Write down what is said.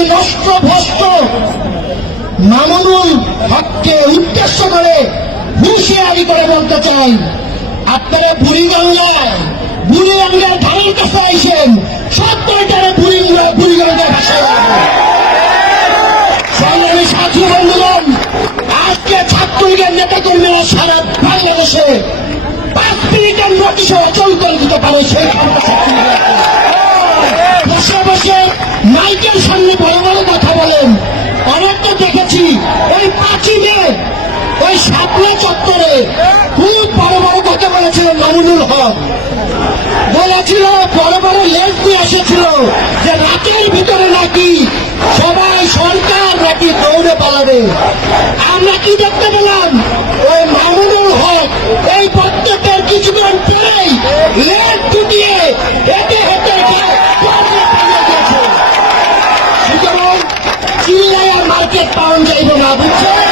এই নষ্ট ভ্রষ্ট মামুনুল হককে উদ্দেশ্য করে হুঁশিয়ারি করে বলতে চাই, আপনারা বুড়িগঙ্গায় বুড়িগঙ্গার ধানের কাছে আইসেন, সব কয়টারে বুড়িগঙ্গা বুড়িগঙ্গার ভাষায়। সংগ্রামী সাথী বন্ধুগণ, আজকে ছাত্রলীগের নেতা কর্মীরা সারা বাংলাদেশে পাঁচ মিনিটের নোটিশে অচল করে দিতে পারে, সেই সামনে বড় বড় কথা বলেন। অনেক তো দেখেছি, ওই পাঁচই মে ওই সাপলা চত্বরে খুব বড় বড় কথা বলেছিল মামুনুল হক। বলেছিল, বড় বড় লেজ দিয়ে এসেছিল যে রাতের ভিতরে নাকি সবাই সরকার নাকি দৌড়ে পালাবে। আমরা কি দেখতে পেলাম? মার্কেট পাওয়া যাইব না বুঝছেন